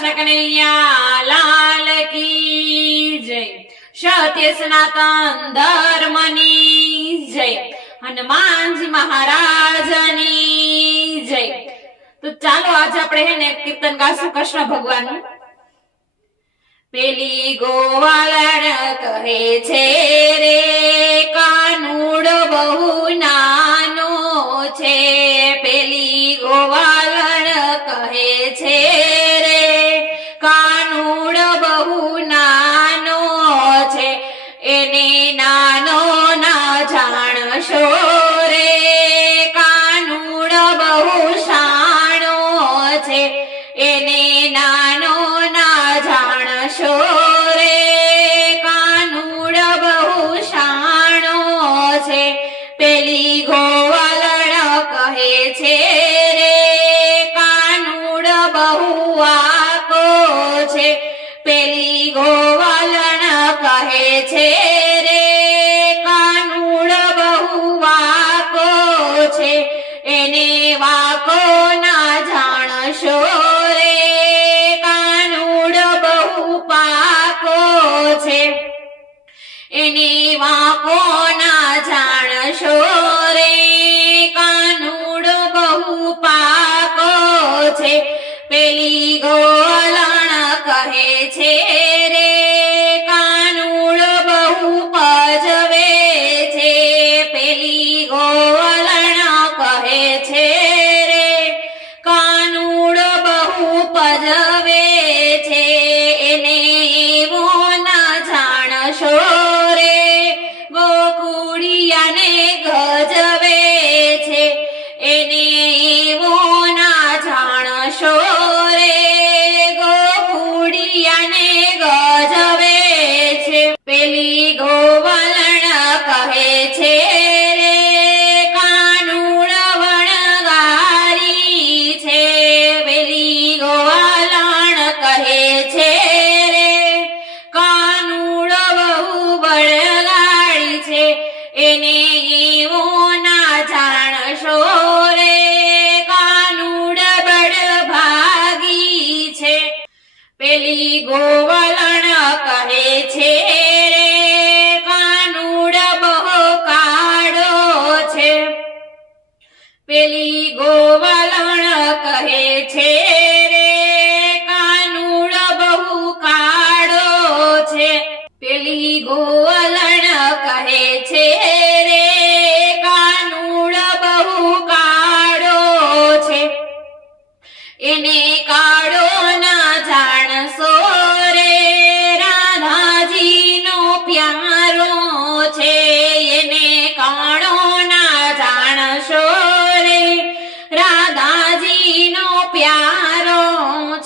કૃષ્ણ કનૈયા લાલ કી જય। સત્ય સનાતન ધર્મની જય। હનુમાનજી મહારાજની જય। તો ચાલો આજે આપણે હે ને કીર્તન ગાશું કૃષ્ણ ભગવાનનું। પેલી ગોવાળણ કહે છે રે કાનુડો બહુ નાનો છે। પેલી ગોવાળણ કહે છે રે કાનુડો બહુ નાનો છે। એને નાનો ના જાણશો રે કાનુડો બહુ શાણો છે। એને નાનો ના જાણશો રે કાનુડો બહુ શાણો છે। પેલી ગોવાળણ કહે છે રે કાનુડો બહુ વાકો છે। પેલી ગોવાળણ કહે છે રે કાનુડો બહુ વાકો છે। એને વાકો ના જાણશો રે કાનુડો બહુ પાકો છે। એને વાકો ના જાણશો રે કાનુડો બહુ પાકો છે। પેલી ગોવાળણ કહે છે રે કાનુડો બહુ પજવે છે। પેલી ગોવાળણ કહે છે રે કાનુડો બહુ પજવે છે। એને એવો ના જાણશો રે ગોકુળિયાને ગજવે છે। એને એવો ના જાણશો રે ગોકુળિયાને ગજવે છે। પેલી ગોવાળણ કહે છે રે કાનુડો વણગારી છે। પેલી ગોવાળણ કહે છે રે કાનુડો બહુ બળગાડી છે। એને એવો ના જાણશો રે કાનુડો બળભાગી છે। પેલી ગોવાળણ કહે છે રે કાનુડો બહુ કાળો છે। પેલી ગોવાળણ કહે છે રે કાનુડો બહુ કાળો છે। પેલી ગોવાળણ કહે છે રે કાનુડો બહુ કાળો છે। એને કાળો ના જાણશો રે રાધાજીનો પ્યારો છે। એને કાળો ના જાણશો રે રાધાજીનો પ્યારો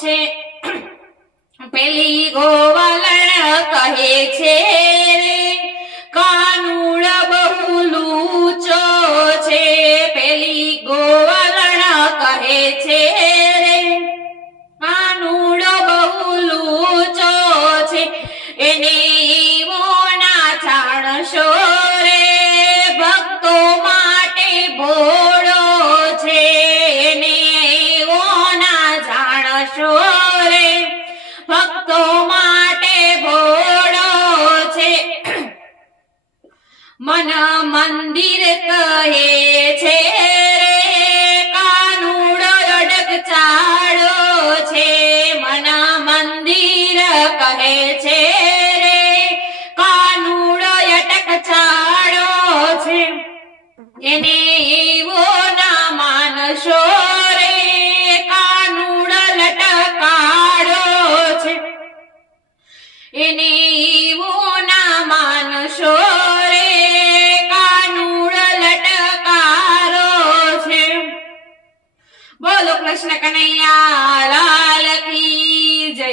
છે। પેલી ગોવાળણ કહે છે રે કાનુડો બહુ લૂચો છે। પેલી ગોવાળણ કહે છે રે કાનુડો બહુ લૂચો છે। એને એવો ના જાણશો રે ભક્તો માટે ભોળો છે। એને એવો ના જાણશો રે ભક્તો માટે ભોળો છે। મન મંદિર કહે છે રે કાનુડો અડગ ચાળો છે। મન મંદિર કહે છે રે કાનુડો અટક ચાળો છે। એને એવો ના માનશો રે કાનુડો લટકાળો છે। એને એવો ના માનશો રે કાનુડો લટકારો છે। બોલો કૃષ્ણ કનૈયા લાલ કી જય।